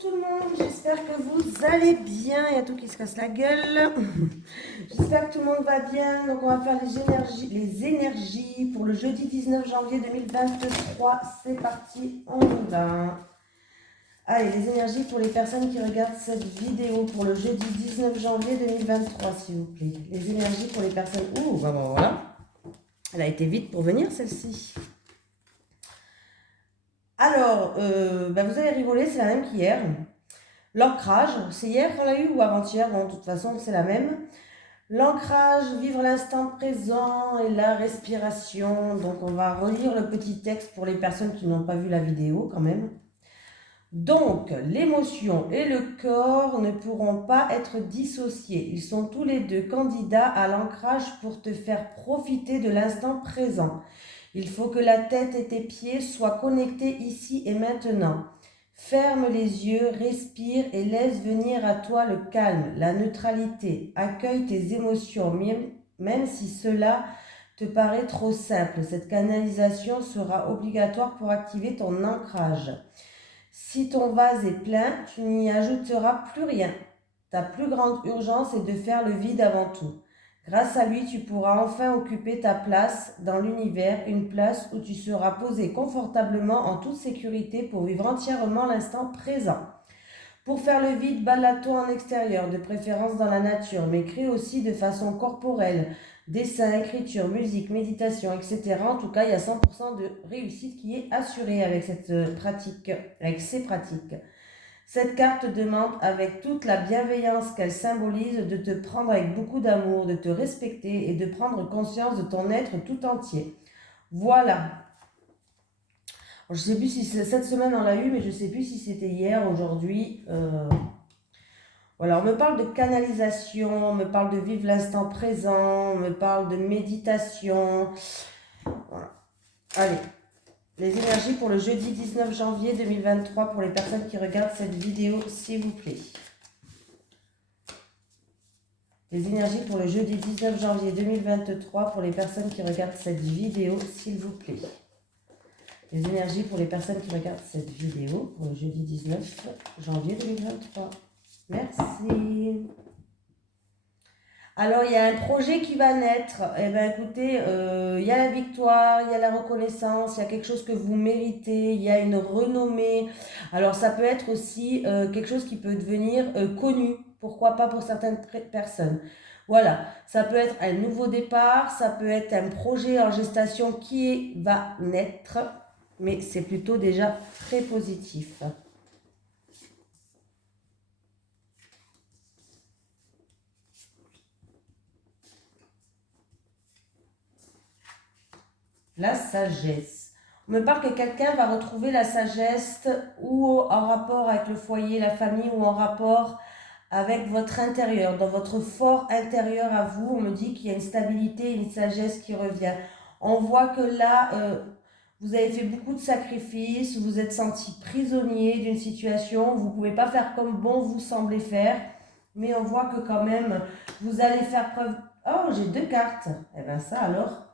tout le monde, j'espère que vous allez bien. Il y a tout qui se casse la gueule. J'espère que tout le monde va bien. Donc on va faire les énergies pour le jeudi 19 janvier 2023. C'est parti, on y va. Allez, les énergies pour les personnes qui regardent cette vidéo pour le jeudi 19 janvier 2023, s'il vous plaît. Les énergies pour les personnes... Ouh, bah voilà. Elle a été vite pour venir, celle-ci. Alors, vous allez rigoler, c'est la même qu'hier. L'ancrage, c'est hier qu'on l'a eu ou avant-hier, bon, de toute façon c'est la même. L'ancrage, vivre l'instant présent et la respiration. Donc on va relire le petit texte pour les personnes qui n'ont pas vu la vidéo quand même. Donc l'émotion et le corps ne pourront pas être dissociés. Ils sont tous les deux candidats à l'ancrage pour te faire profiter de l'instant présent. Il faut que la tête et tes pieds soient connectés ici et maintenant. Ferme les yeux, respire et laisse venir à toi le calme, la neutralité. Accueille tes émotions, même si cela te paraît trop simple. Cette canalisation sera obligatoire pour activer ton ancrage. Si ton vase est plein, tu n'y ajouteras plus rien. Ta plus grande urgence est de faire le vide avant tout. Grâce à lui, tu pourras enfin occuper ta place dans l'univers, une place où tu seras posé confortablement en toute sécurité pour vivre entièrement l'instant présent. Pour faire le vide, balade-toi en extérieur, de préférence dans la nature, mais crée aussi de façon corporelle, dessin, écriture, musique, méditation, etc. En tout cas, il y a 100% de réussite qui est assurée avec cette pratique, avec ces pratiques. Cette carte demande, avec toute la bienveillance qu'elle symbolise, de te prendre avec beaucoup d'amour, de te respecter et de prendre conscience de ton être tout entier. Voilà. Je ne sais plus si cette semaine on l'a eu, mais je ne sais plus si c'était hier, aujourd'hui. Voilà, on me parle de canalisation, on me parle de vivre l'instant présent, on me parle de méditation. Voilà. Allez. Les énergies pour le jeudi 19 janvier 2023 pour les personnes qui regardent cette vidéo, s'il vous plaît. Les énergies pour le jeudi 19 janvier 2023 pour les personnes qui regardent cette vidéo, s'il vous plaît. Les énergies pour les personnes qui regardent cette vidéo pour le jeudi 19 janvier 2023. Merci. Alors, il y a un projet qui va naître. Eh bien, écoutez, il y a la victoire, il y a la reconnaissance, il y a quelque chose que vous méritez, il y a une renommée. Alors, ça peut être aussi quelque chose qui peut devenir connu. Pourquoi pas pour certaines personnes. Voilà, ça peut être un nouveau départ, ça peut être un projet en gestation qui va naître, mais c'est plutôt déjà très positif. La sagesse. On me parle que quelqu'un va retrouver la sagesse ou en rapport avec le foyer, la famille, ou en rapport avec votre intérieur, dans votre fort intérieur à vous. On me dit qu'il y a une stabilité, une sagesse qui revient. On voit que là, vous avez fait beaucoup de sacrifices, vous êtes senti prisonnier d'une situation, vous ne pouvez pas faire comme bon vous semblez faire, mais on voit que quand même, vous allez faire preuve... Oh, j'ai 2 cartes. Eh bien ça alors...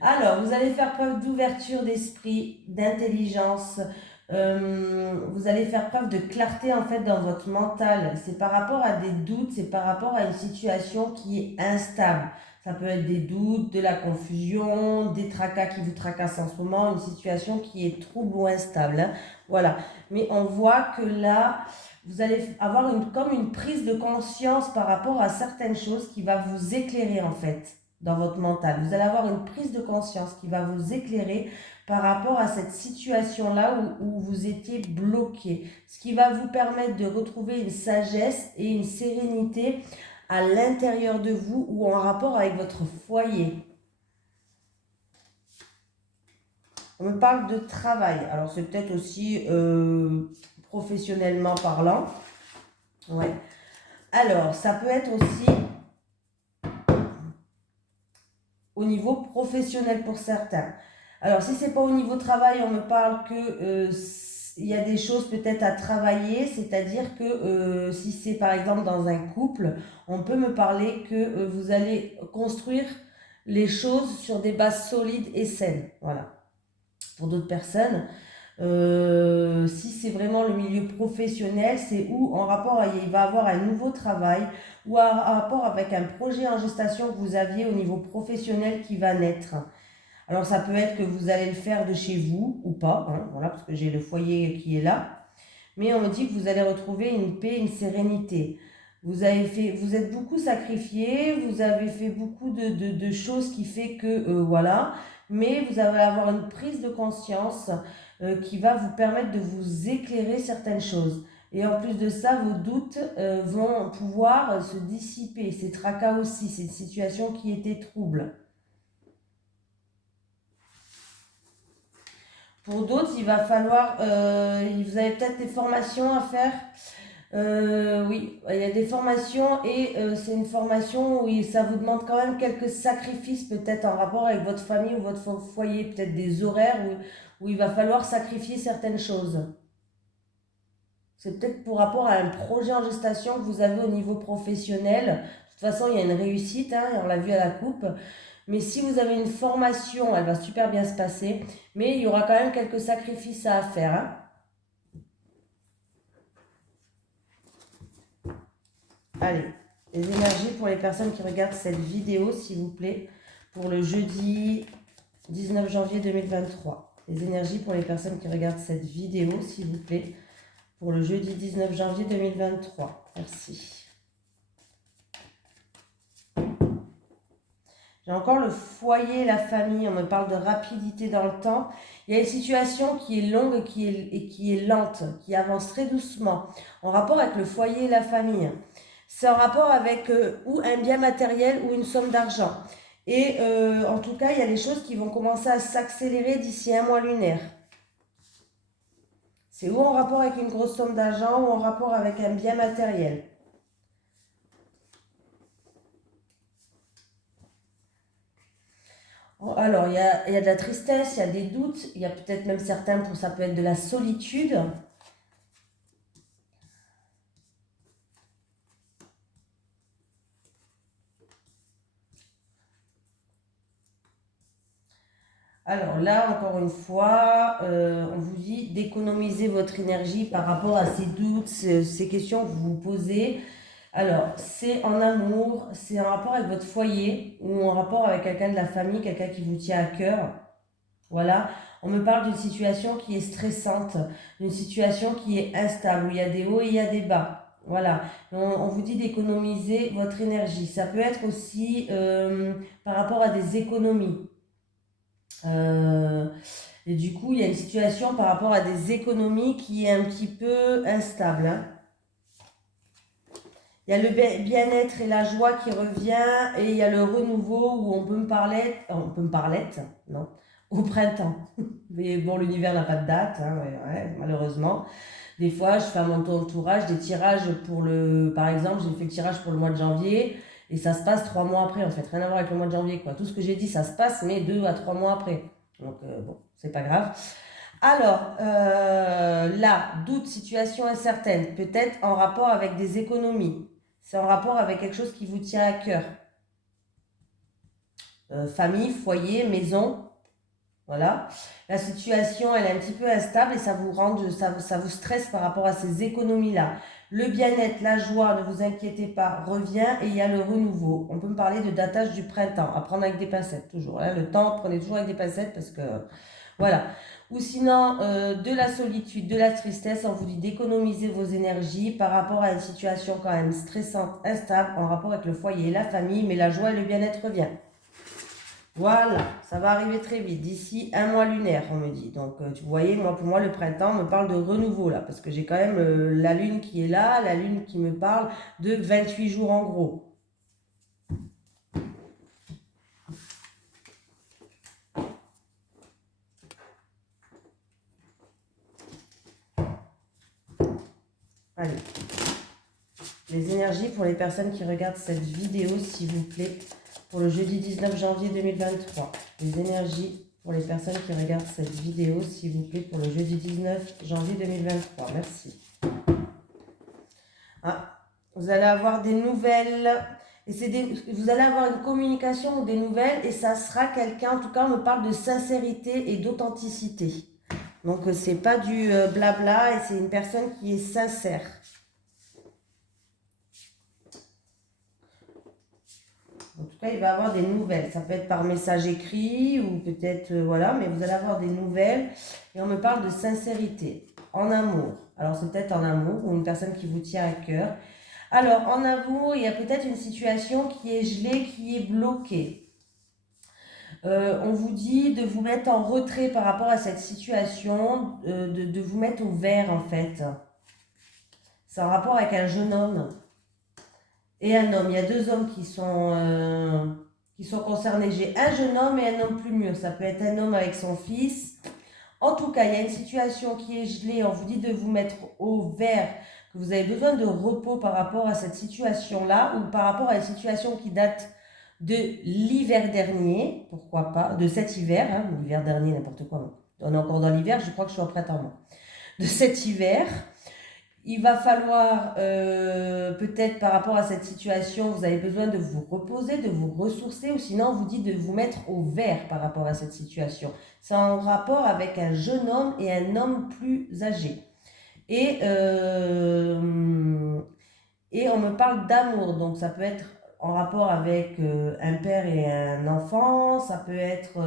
Alors, vous allez faire preuve d'ouverture d'esprit, d'intelligence. Vous allez faire preuve de clarté en fait dans votre mental. C'est par rapport à des doutes, c'est par rapport à une situation qui est instable. Ça peut être des doutes, de la confusion, des tracas qui vous tracassent en ce moment, une situation qui est trouble ou instable, hein. Voilà. Mais on voit que là, vous allez avoir comme une prise de conscience par rapport à certaines choses qui va vous éclairer en fait dans votre mental. Vous allez avoir une prise de conscience qui va vous éclairer par rapport à cette situation-là où vous étiez bloqué. Ce qui va vous permettre de retrouver une sagesse et une sérénité à l'intérieur de vous ou en rapport avec votre foyer. On me parle de travail. Alors c'est peut-être aussi professionnellement parlant. Ouais. Alors ça peut être aussi au niveau professionnel pour certains. Alors, si c'est pas au niveau travail, on me parle que il y a des choses peut-être à travailler, c'est-à-dire que si c'est par exemple dans un couple, on peut me parler que vous allez construire les choses sur des bases solides et saines. Voilà. Pour d'autres personnes, Si c'est vraiment le milieu professionnel, c'est où en rapport, il va avoir un nouveau travail ou en rapport avec un projet en gestation que vous aviez au niveau professionnel qui va naître. Alors ça peut être que vous allez le faire de chez vous ou pas, hein, voilà, parce que j'ai le foyer qui est là. Mais on me dit que vous allez retrouver une paix, une sérénité. Vous êtes beaucoup sacrifié, vous avez fait beaucoup de choses qui fait que, voilà, mais vous allez avoir une prise de conscience qui va vous permettre de vous éclairer certaines choses. Et en plus de ça, vos doutes vont pouvoir se dissiper. Ces tracas aussi, c'est une situation qui était trouble. Pour d'autres, il va falloir, vous avez peut-être des formations à faire. Oui, il y a des formations et c'est une formation où ça vous demande quand même quelques sacrifices peut-être en rapport avec votre famille ou votre foyer, peut-être des horaires où il va falloir sacrifier certaines choses. C'est peut-être pour rapport à un projet en gestation que vous avez au niveau professionnel. De toute façon, il y a une réussite, hein, on l'a vu à la coupe. Mais si vous avez une formation, elle va super bien se passer. Mais il y aura quand même quelques sacrifices à faire, hein. Allez, les énergies pour les personnes qui regardent cette vidéo, s'il vous plaît, pour le jeudi 19 janvier 2023. Les énergies pour les personnes qui regardent cette vidéo, s'il vous plaît, pour le jeudi 19 janvier 2023. Merci. J'ai encore le foyer, la famille, on me parle de rapidité dans le temps. Il y a une situation qui est longue et qui est lente, qui avance très doucement, en rapport avec le foyer et la famille. C'est en rapport avec ou un bien matériel ou une somme d'argent. Et en tout cas, il y a des choses qui vont commencer à s'accélérer d'ici un mois lunaire. C'est ou en rapport avec une grosse somme d'argent ou en rapport avec un bien matériel. Alors, il y a de la tristesse, il y a des doutes, il y a peut-être même certains, ça peut être de la solitude. Alors là, encore une fois, on vous dit d'économiser votre énergie par rapport à ces doutes, ces questions que vous vous posez. Alors, c'est en amour, c'est en rapport avec votre foyer ou en rapport avec quelqu'un de la famille, quelqu'un qui vous tient à cœur. Voilà, on me parle d'une situation qui est stressante, d'une situation qui est instable, où il y a des hauts et il y a des bas. Voilà, on vous dit d'économiser votre énergie. Ça peut être aussi par rapport à des économies. Et du coup, il y a une situation par rapport à des économies qui est un petit peu instable, hein. Il y a le bien-être et la joie qui revient et il y a le renouveau où on peut me parler, non, au printemps. Mais bon, l'univers n'a pas de date, hein, ouais, malheureusement. Des fois, je fais à mon entourage des tirages par exemple, j'ai fait le tirage pour le mois de janvier et ça se passe 3 mois après en fait, rien à voir avec le mois de janvier quoi. Tout ce que j'ai dit, ça se passe, mais 2 à 3 mois après. Donc bon, c'est pas grave. Alors, là, doute, situation incertaine, peut-être en rapport avec des économies. C'est en rapport avec quelque chose qui vous tient à cœur. Famille, foyer, maison, voilà. La situation, elle est un petit peu instable et ça vous stresse par rapport à ces économies-là. Le bien-être, la joie, ne vous inquiétez pas, revient et il y a le renouveau. On peut me parler de datage du printemps, à prendre avec des pincettes, toujours, hein. Le temps, prenez toujours avec des pincettes parce que, voilà. Ou sinon, de la solitude, de la tristesse, on vous dit d'économiser vos énergies par rapport à une situation quand même stressante, instable, en rapport avec le foyer et la famille, mais la joie et le bien-être reviennent. Voilà, ça va arriver très vite, d'ici un mois lunaire, on me dit. Donc, vous voyez, pour moi, le printemps me parle de renouveau, là, parce que j'ai quand même la lune qui est là, la lune qui me parle de 28 jours en gros. Allez. Les énergies pour les personnes qui regardent cette vidéo, s'il vous plaît, pour le jeudi 19 janvier 2023. Les énergies pour les personnes qui regardent cette vidéo, s'il vous plaît, pour le jeudi 19 janvier 2023. Merci. Ah, vous allez avoir des nouvelles, et vous allez avoir une communication ou des nouvelles, et ça sera quelqu'un, en tout cas, on me parle de sincérité et d'authenticité. Donc, c'est pas du blabla et c'est une personne qui est sincère. En tout cas, il va avoir des nouvelles. Ça peut être par message écrit ou peut-être, voilà, mais vous allez avoir des nouvelles. Et on me parle de sincérité en amour. Alors, c'est peut-être en amour ou une personne qui vous tient à cœur. Alors, en amour, il y a peut-être une situation qui est gelée, qui est bloquée. On vous dit de vous mettre en retrait par rapport à cette situation, de vous mettre au vert en fait. C'est en rapport avec un jeune homme et un homme. Il y a deux hommes qui sont concernés. J'ai un jeune homme et un homme plus mûr. Ça peut être un homme avec son fils. En tout cas, il y a une situation qui est gelée. On vous dit de vous mettre au vert, que vous avez besoin de repos par rapport à cette situation-là ou par rapport à une situation qui date de l'hiver dernier, pourquoi pas, de cet hiver, hein, l'hiver dernier, n'importe quoi. On est encore dans l'hiver, je crois que je suis au printemps. De cet hiver, il va falloir, peut-être par rapport à cette situation, vous avez besoin de vous reposer, de vous ressourcer, ou sinon on vous dit de vous mettre au vert par rapport à cette situation. C'est en rapport avec un jeune homme et un homme plus âgé. Et on me parle d'amour, donc ça peut être en rapport avec un père et un enfant, ça peut être,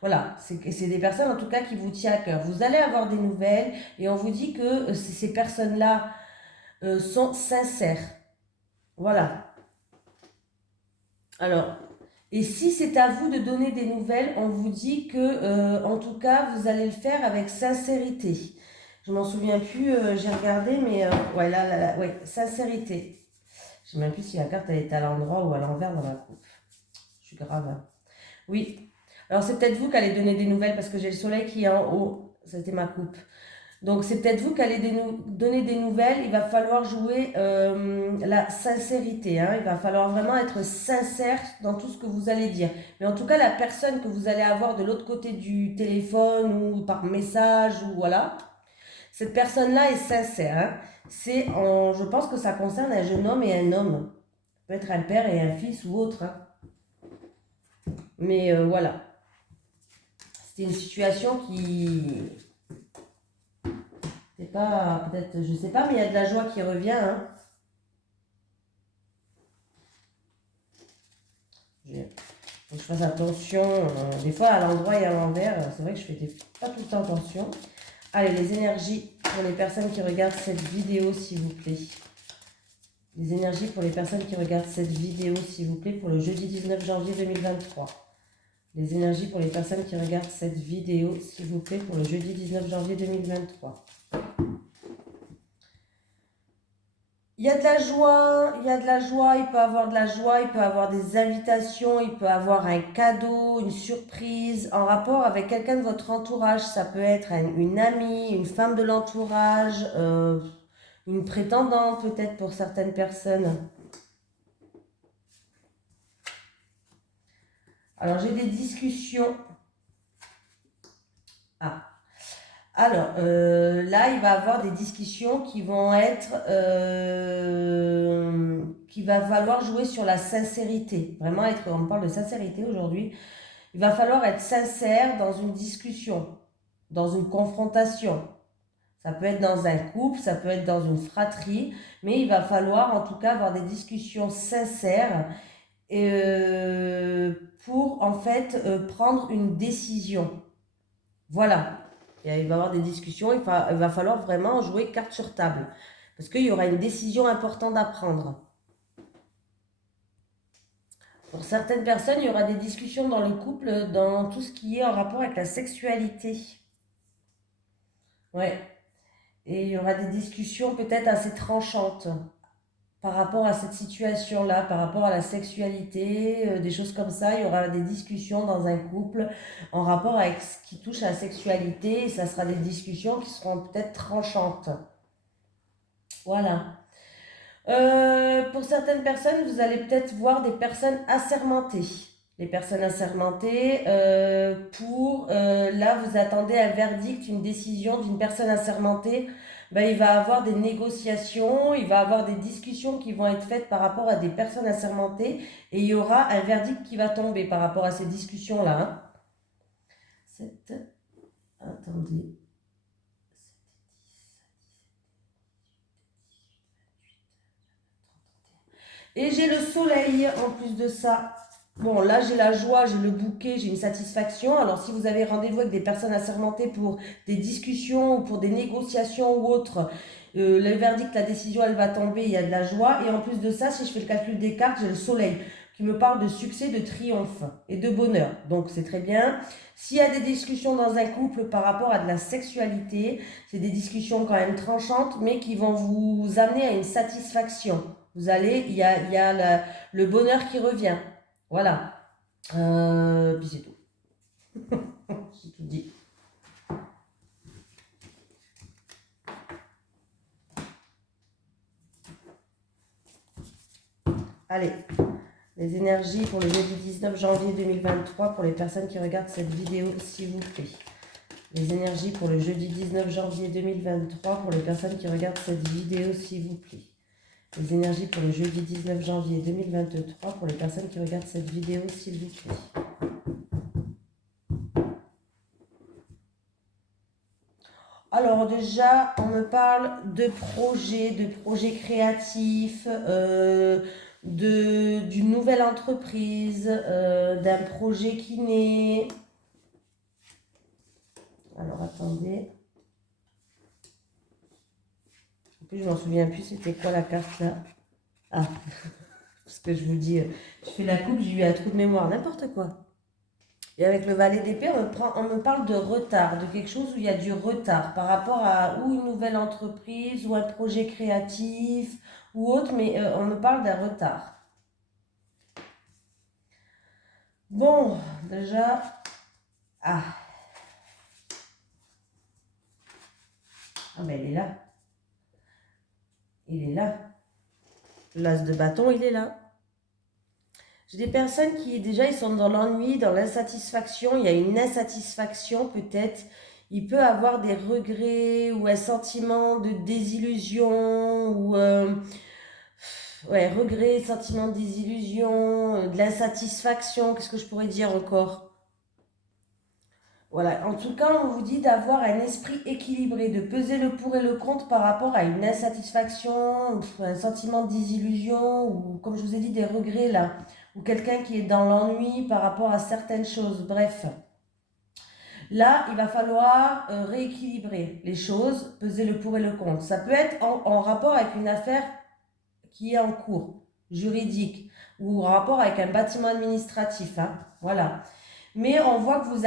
voilà, c'est des personnes en tout cas qui vous tiennent à cœur. Vous allez avoir des nouvelles et on vous dit que ces personnes-là sont sincères. Voilà. Alors, et si c'est à vous de donner des nouvelles, on vous dit que, en tout cas, vous allez le faire avec sincérité. Je m'en souviens plus, j'ai regardé, mais ouais, là, ouais, sincérité. Je ne sais même plus si la carte elle est à l'endroit ou à l'envers dans la coupe. Je suis grave. Hein. Oui. Alors c'est peut-être vous qui allez donner des nouvelles parce que j'ai le soleil qui est en haut. C'était ma coupe. Donc c'est peut-être vous qui allez donner des nouvelles. Il va falloir jouer la sincérité. Hein. Il va falloir vraiment être sincère dans tout ce que vous allez dire. Mais en tout cas, la personne que vous allez avoir de l'autre côté du téléphone ou par message ou voilà, cette personne-là est sincère. Hein. Je pense que ça concerne un jeune homme et un homme. Ça peut être un père et un fils ou autre. Hein. Mais voilà. C'était une situation qui... C'est pas... Peut-être, je sais pas, mais il y a de la joie qui revient. Hein. Faut que je fasse attention. Des fois, à l'endroit et à l'envers, c'est vrai que je fais pas tout le temps attention. Allez, les énergies pour les personnes qui regardent cette vidéo, s'il vous plaît. Les énergies pour les personnes qui regardent cette vidéo, s'il vous plaît, pour le jeudi 19 janvier 2023. Les énergies pour les personnes qui regardent cette vidéo, s'il vous plaît, pour le jeudi 19 janvier 2023. Il y a de la joie, il y a de la joie, il peut avoir de la joie, il peut avoir des invitations, il peut avoir un cadeau, une surprise en rapport avec quelqu'un de votre entourage. Ça peut être une amie, une femme de l'entourage, une prétendante peut-être pour certaines personnes. Alors j'ai des discussions. Ah. Alors, là, il va y avoir des discussions qui vont être... qu'il va falloir jouer sur la sincérité. Vraiment, on parle de sincérité aujourd'hui. Il va falloir être sincère dans une discussion, dans une confrontation. Ça peut être dans un couple, ça peut être dans une fratrie, mais il va falloir en tout cas avoir des discussions sincères pour en fait prendre une décision. Voilà. Et il va y avoir des discussions, il va falloir vraiment jouer carte sur table. Parce qu'il y aura une décision importante à prendre. Pour certaines personnes, il y aura des discussions dans le couple, dans tout ce qui est en rapport avec la sexualité. Ouais. Et il y aura des discussions peut-être assez tranchantes par rapport à cette situation-là, par rapport à la sexualité, des choses comme ça. Il y aura des discussions dans un couple en rapport avec ce qui touche à la sexualité. Et ça sera des discussions qui seront peut-être tranchantes. Voilà. Pour certaines personnes, vous allez peut-être voir des personnes assermentées. Les personnes assermentées, là, vous attendez un verdict, une décision d'une personne assermentée. Ben, il va avoir des négociations, il va avoir des discussions qui vont être faites par rapport à des personnes assermentées et il y aura un verdict qui va tomber par rapport à ces discussions-là. Hein. Attendez. Et j'ai le soleil en plus de ça. Bon, là, j'ai la joie, j'ai le bouquet, j'ai une satisfaction. Alors, si vous avez rendez-vous avec des personnes assermentées pour des discussions ou pour des négociations ou autres, le verdict, la décision, elle va tomber, il y a de la joie. Et en plus de ça, si je fais le calcul des cartes, j'ai le soleil qui me parle de succès, de triomphe et de bonheur. Donc, c'est très bien. S'il y a des discussions dans un couple par rapport à de la sexualité, c'est des discussions quand même tranchantes, mais qui vont vous amener à une satisfaction. Vous allez, il y a le bonheur qui revient. Voilà. Puis c'est tout. J'ai tout dit. Allez, les énergies pour le jeudi 19 janvier 2023 pour les personnes qui regardent cette vidéo, s'il vous plaît. Les énergies pour le jeudi 19 janvier 2023 pour les personnes qui regardent cette vidéo, s'il vous plaît. Les énergies pour le jeudi 19 janvier 2023 pour les personnes qui regardent cette vidéo, s'il vous plaît. Alors déjà, on me parle de projets créatifs, d'une nouvelle entreprise, d'un projet qui naît. Alors attendez. En plus, je m'en souviens plus, c'était quoi la carte là? Ah, parce que je vous dis, je fais la coupe, j'ai eu un trou de mémoire, n'importe quoi. Et avec le valet d'épée, on me parle de retard, de quelque chose où il y a du retard par rapport à ou une nouvelle entreprise ou un projet créatif ou autre, mais on me parle d'un retard. Bon, déjà, ah, ben il est là. Il est là. L'as de bâton, il est là. J'ai des personnes qui déjà ils sont dans l'ennui, dans l'insatisfaction. Il y a une insatisfaction peut-être. Il peut avoir des regrets ou un sentiment de désillusion ou ouais, regret, sentiment de désillusion, de l'insatisfaction. Qu'est-ce que je pourrais dire encore? Voilà, en tout cas, on vous dit d'avoir un esprit équilibré, de peser le pour et le contre par rapport à une insatisfaction, un sentiment de désillusion, ou comme je vous ai dit, des regrets là, ou quelqu'un qui est dans l'ennui par rapport à certaines choses. Bref, là, il va falloir rééquilibrer les choses, peser le pour et le contre. Ça peut être en rapport avec une affaire qui est en cours, juridique, ou en rapport avec un bâtiment administratif. Hein, voilà. Mais on voit que vous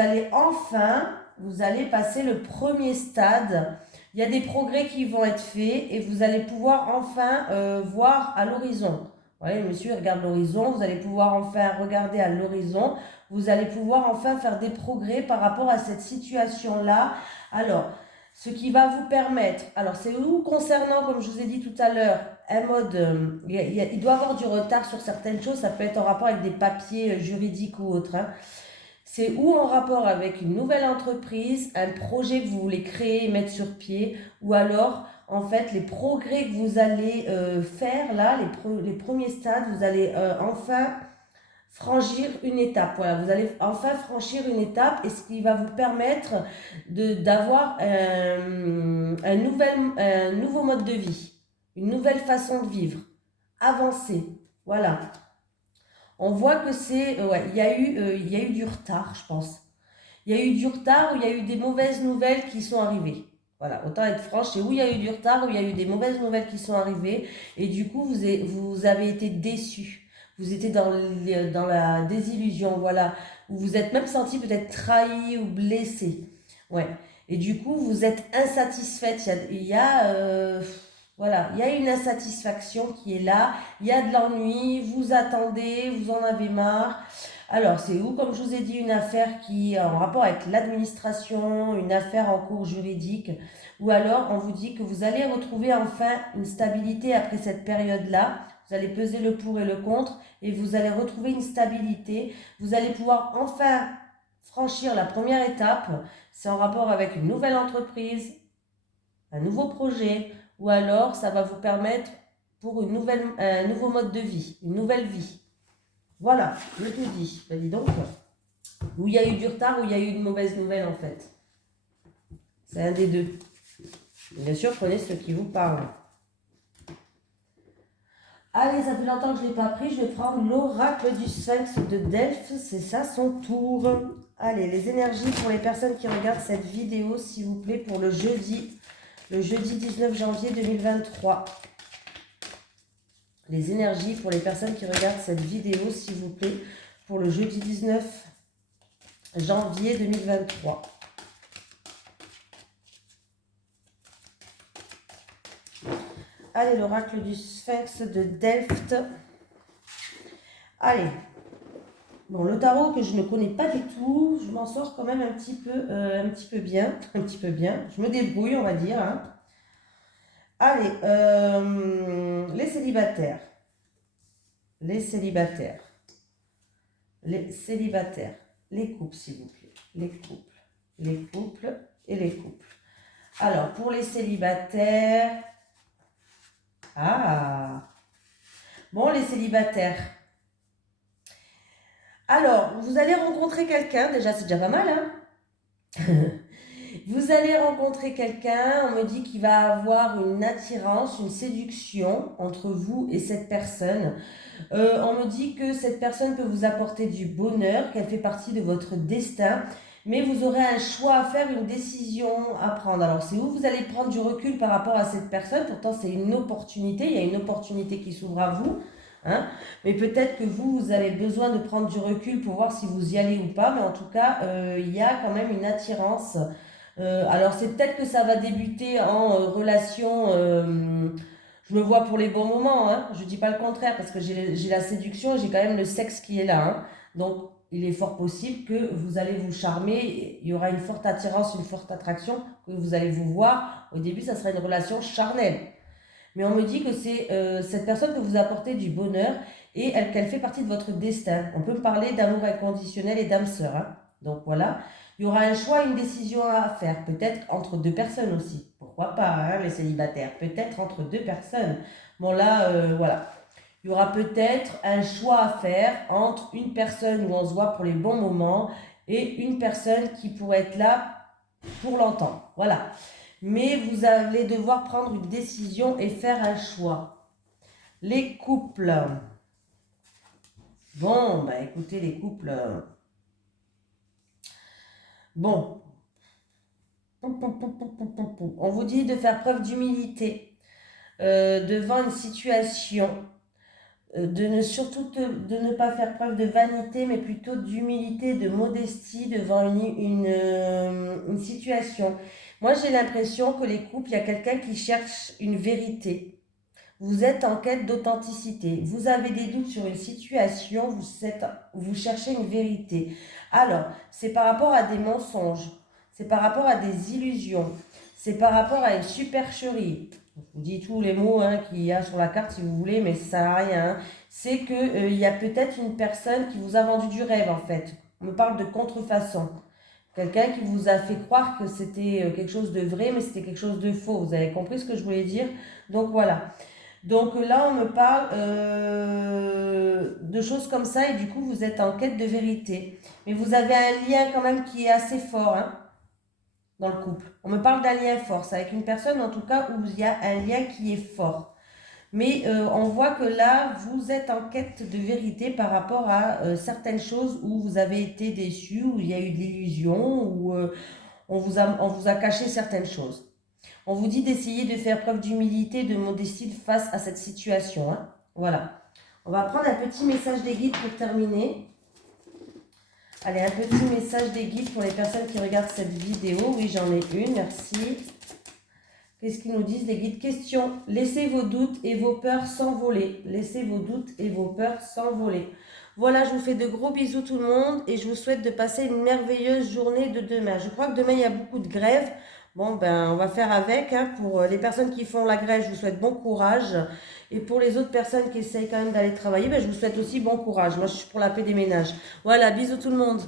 allez passer le premier stade. Il y a des progrès qui vont être faits et vous allez pouvoir enfin voir à l'horizon. Voilà, le monsieur regarde l'horizon, vous allez pouvoir enfin regarder à l'horizon. Vous allez pouvoir enfin faire des progrès par rapport à cette situation-là. Alors, ce qui va vous permettre, alors c'est où concernant, comme je vous ai dit tout à l'heure, un mode, il doit y avoir du retard sur certaines choses, ça peut être en rapport avec des papiers juridiques ou autres. Hein. C'est ou en rapport avec une nouvelle entreprise, un projet que vous voulez créer et mettre sur pied, ou alors, en fait, les progrès que vous allez faire là, les premiers stades, vous allez enfin franchir une étape. Voilà, vous allez enfin franchir une étape et ce qui va vous permettre d'avoir un nouveau mode de vie, une nouvelle façon de vivre, avancer. Voilà. On voit que c'est, ouais, il y a eu du retard, je pense. Il y a eu du retard ou il y a eu des mauvaises nouvelles qui sont arrivées. Voilà, autant être franche, c'est où il y a eu du retard, où il y a eu des mauvaises nouvelles qui sont arrivées, et du coup, vous avez été déçus. Vous étiez dans la désillusion, voilà, où vous êtes même senti peut-être trahi ou blessé. Ouais. Et du coup, vous êtes insatisfaite. Voilà, il y a une insatisfaction qui est là, il y a de l'ennui, vous attendez, vous en avez marre. Alors, c'est où, comme je vous ai dit, une affaire qui est en rapport avec l'administration, une affaire en cours juridique, ou alors on vous dit que vous allez retrouver enfin une stabilité après cette période-là. Vous allez peser le pour et le contre et vous allez retrouver une stabilité. Vous allez pouvoir enfin franchir la première étape. C'est en rapport avec une nouvelle entreprise, un nouveau projet, ou alors ça va vous permettre pour un nouveau mode de vie, une nouvelle vie. Voilà, je te dis. Bah dis donc, où il y a eu du retard, où il y a eu une mauvaise nouvelle en fait. C'est un des deux. Bien sûr, prenez ce qui vous parle. Allez, ça fait longtemps que je ne l'ai pas pris. Je vais prendre l'oracle du Sphinx de Delphes. C'est ça son tour. Allez, les énergies pour les personnes qui regardent cette vidéo, s'il vous plaît, pour le jeudi 19 janvier 2023. Les énergies pour les personnes qui regardent cette vidéo, s'il vous plaît, pour le jeudi 19 janvier 2023. Allez, l'oracle du Sphinx de Delphes. Allez. Bon, le tarot que je ne connais pas du tout, je m'en sors quand même un petit peu bien. Je me débrouille, on va dire. Hein. Allez, les célibataires. Les célibataires. Les célibataires. Les couples, s'il vous plaît. Les couples. Les couples et les couples. Alors, pour les célibataires... Ah! Bon, les célibataires. Alors, vous allez rencontrer quelqu'un, déjà c'est déjà pas mal, hein. Vous allez rencontrer quelqu'un, on me dit qu'il va avoir une attirance, une séduction entre vous et cette personne. On me dit que cette personne peut vous apporter du bonheur, qu'elle fait partie de votre destin, mais vous aurez un choix à faire, une décision à prendre. Alors c'est où vous allez prendre du recul par rapport à cette personne, pourtant c'est une opportunité, il y a une opportunité qui s'ouvre à vous. Hein, mais peut-être que vous avez besoin de prendre du recul pour voir si vous y allez ou pas, mais en tout cas, il y a quand même une attirance. Alors c'est peut-être que ça va débuter en relation, je me vois pour les bons moments, hein, je ne dis pas le contraire, parce que j'ai la séduction et j'ai quand même le sexe qui est là. Hein, donc il est fort possible que vous allez vous charmer, il y aura une forte attirance, une forte attraction, que vous allez vous voir. Au début, ça sera une relation charnelle. Mais on me dit que c'est cette personne peut vous apporter du bonheur et qu'elle fait partie de votre destin. On peut me parler d'amour inconditionnel et d'âme sœur. Hein. Donc voilà, il y aura un choix, une décision à faire. Peut-être entre deux personnes aussi. Pourquoi pas, hein, les célibataires. Peut-être entre deux personnes. Bon là, voilà. Il y aura peut-être un choix à faire entre une personne où on se voit pour les bons moments et une personne qui pourrait être là pour longtemps. Voilà. Mais vous allez devoir prendre une décision et faire un choix. Les couples. Bon, bah écoutez, les couples. Bon. On vous dit de faire preuve d'humilité devant une situation. De ne pas faire preuve de vanité, mais plutôt d'humilité, de modestie devant une situation. Moi, j'ai l'impression que les couples, il y a quelqu'un qui cherche une vérité. Vous êtes en quête d'authenticité. Vous avez des doutes sur une situation, vous cherchez une vérité. Alors, c'est par rapport à des mensonges, c'est par rapport à des illusions, c'est par rapport à une supercherie. Je vous dis tous les mots hein, qu'il y a sur la carte si vous voulez, mais ça ne sert à rien. Hein. C'est qu'il y a peut-être une personne qui vous a vendu du rêve en fait. On me parle de contrefaçon. Quelqu'un qui vous a fait croire que c'était quelque chose de vrai, mais c'était quelque chose de faux. Vous avez compris ce que je voulais dire? Donc voilà. Donc là, on me parle de choses comme ça et du coup, vous êtes en quête de vérité. Mais vous avez un lien quand même qui est assez fort hein, dans le couple. On me parle d'un lien fort. C'est avec une personne en tout cas où il y a un lien qui est fort. Mais on voit que là, vous êtes en quête de vérité par rapport à certaines choses où vous avez été déçus, où il y a eu de l'illusion, où on vous a caché certaines choses. On vous dit d'essayer de faire preuve d'humilité, de modestie face à cette situation. Hein. Voilà. On va prendre un petit message des guides pour terminer. Allez, un petit message des guides pour les personnes qui regardent cette vidéo. Oui, j'en ai une, merci. Qu'est-ce qu'ils nous disent les guides? Question. Laissez vos doutes et vos peurs s'envoler. Laissez vos doutes et vos peurs s'envoler. Voilà, je vous fais de gros bisous tout le monde et je vous souhaite de passer une merveilleuse journée de demain. Je crois que demain, il y a beaucoup de grèves. Bon, ben, on va faire avec. Hein. Pour les personnes qui font la grève, je vous souhaite bon courage. Et pour les autres personnes qui essayent quand même d'aller travailler, ben, je vous souhaite aussi bon courage. Moi, je suis pour la paix des ménages. Voilà, bisous tout le monde.